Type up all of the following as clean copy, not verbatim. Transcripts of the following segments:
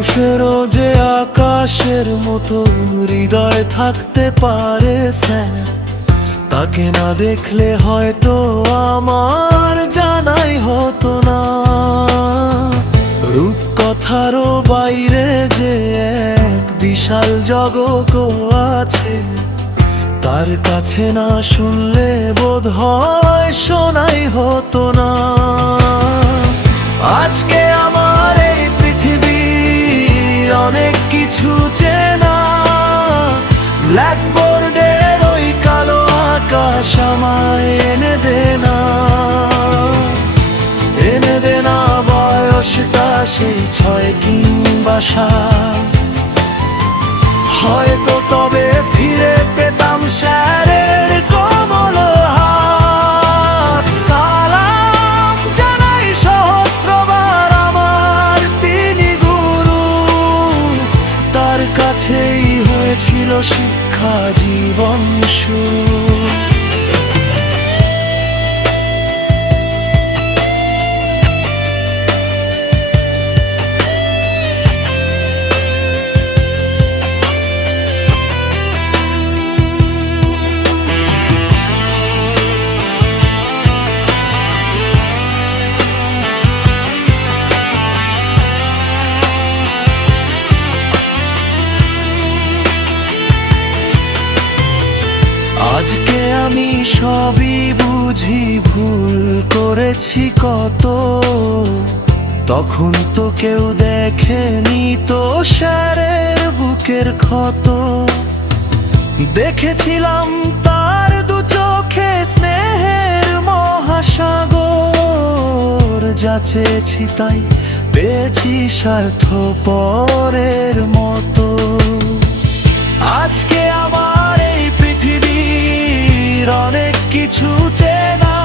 মানুষেরও যে আকাশের মতো হৃদয় থাকতে পারে স্যার, তাকে না দেখলে হয়তো আমার জানাই হতো না। রূপকথারও বাইরে যে এক বিশাল জগৎ আছে, তার কাছে না শুনলে বোধ হয় শোনাই হতো না। আজকে আমার এই পৃথিবীর অনেক কিছু চেনা, ব্ল্যাকবোর্ডের ওই কালো আকাশ আমায় এনে দে না, এনে দে না বয়সটা সেই 6 কিংবা 7। হয়তো তবে ফিরে পেতাম স্যারের কোমল হাত। সালাম জানাই সহস্রবার আমার তিনি গুরু, তার কাছেই হয়েছিল শিক্ষা জীবন শুরু। আজকে আমি সবই বুঝি, ভুল করেছি কত, তখন তো কেউ দেখেনি তো স্যারের বুকের ক্ষত। দেখেছিলাম তার দু চোখে স্নেহের মহাসাগর, যা চেয়েছি তাই পেয়েছি স্বার্থপরের মতো। আজকে আমার এই পৃথিবীর অনেক কিছু চেনা,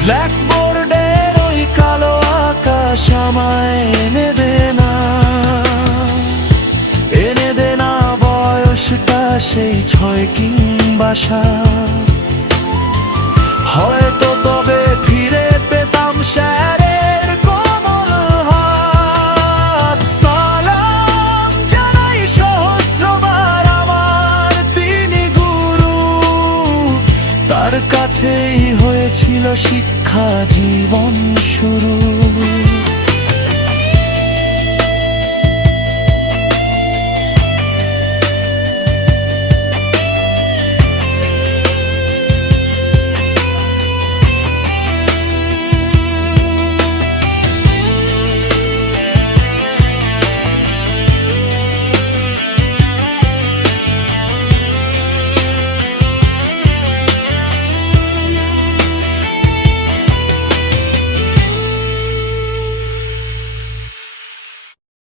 ব্ল্যাকবোর্ডের ওই কালো আকাশ আমায় এনে দে না, এনে দে না বয়সটা সেই 6 কিংবা 7। হয়তো তবে ফিরে পেতাম স্যারের কোমল হাত। সালাম জানাই সহস্রবার আমার তিনি গুরু, তার কাছেই হয়েছিল শিক্ষা জীবন শুরু।